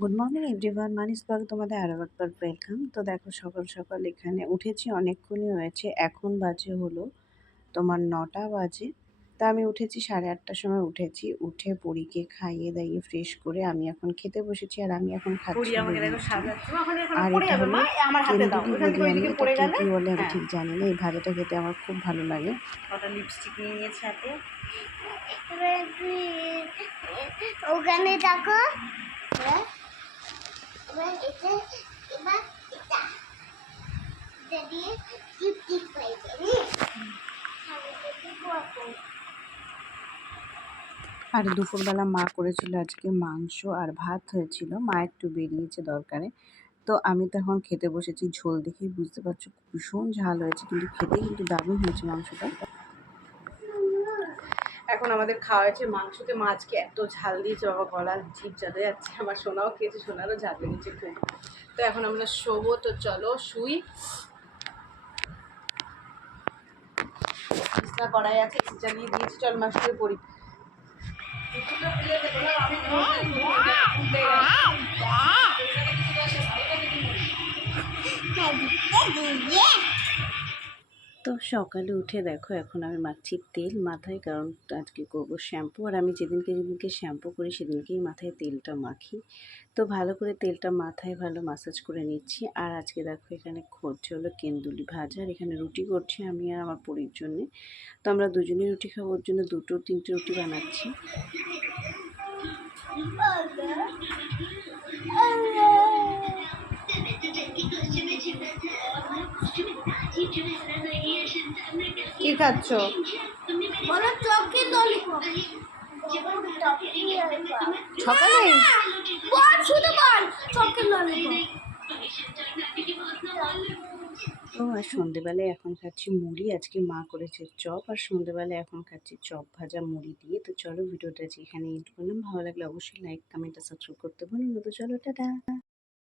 Good morning everyone, মানিস blog তোমাদের আরও একবার ওয়েলকাম। তো দেখো সকাল সকাল এখানে উঠেছি, অনেকক্ষণই হয়েছে। এখন বাজে হলো তোমার 9টা বাজে। তা আমি উঠেছি 8:30টার সময় উঠেছি। উঠে পরীকে খাইয়ে দাইয়ে ফ্রেশ করে আমি এখন খেতে বসেছি। আর আমি এখন খাচ্ছি হলো লুচি। আর এটা হলো কেন্দুলি বিরিয়ানি। এটা কে কী বলে আমি ঠিক জানি না। এই ভাজাটা খেতে আমার খুব ভালো লাগে। ওটা লিপস্টিক নিয়ে নিয়েছে হাতে। ওখানে দেখো, এবার এটা, এবার এটা দিয়ে লিপস্টিক পাইবে। আর দুপুরবেলা মা করেছিল আজকে মাংস আর ভাত হয়েছিল। মা একটু বেরিয়েছে দরকারে। তো আমি তো এখন খেতে বসেছি। ঝোল দেখেই বুঝতে পারছো ভীষণ ঝাল হয়েছে, কিন্তু খেতে কিন্তু দারুণ হয়েছে মাংসটা। এখন আমাদের খাওয়া হয়েছে মাংসতে। মাছকে এত ঝাল দিয়েছে, বাবা গলা জিভ জ্বালা যাচ্ছে। আমার সোনাও খেয়েছে, সোনারও ঝাল লেগেছে খুব। তো এখন আমরা শোবো, তো চলো শুই। বিছনা করাই আছে, জ্বালিয়ে দিয়েছি, চল মা শুয়ে পড়ি। তো সকালে উঠে দেখো এখন আমি মাখছি তেল মাথায়, কারণ আজকে করবো শ্যাম্পু। আর আমি যেদিনকে শ্যাম্পু করি সেদিনকেই মাথায় তেলটা মাখি। তো ভালো করে তেলটা মাথায় ভালো মাসাজ করে নিচ্ছি। আর আজকে দেখো এখানে করছে হলো কেন্দুলি ভাজা। আর এখানে রুটি করছি আমি আর আমার পরির জন্যে। তো আমরা দুজনেই রুটি খাবো, ওর জন্য 2-3টে রুটি বানাচ্ছি। কি খাচ্ছ? সকালে তো আর সন্ধেবেলায় এখন খাচ্ছি মুড়ি। আজকে মা করেছে চপ, আর সন্ধেবেলায় এখন খাচ্ছি চপ ভাজা মুড়ি দিয়ে। তো চলো ভিডিওটা এখানে এন্ড করলাম। ভালো লাগলে অবশ্যই লাইক কমেন্ট আর সাবস্ক্রাইব করতে ভুলো না। তো চলো টাটা।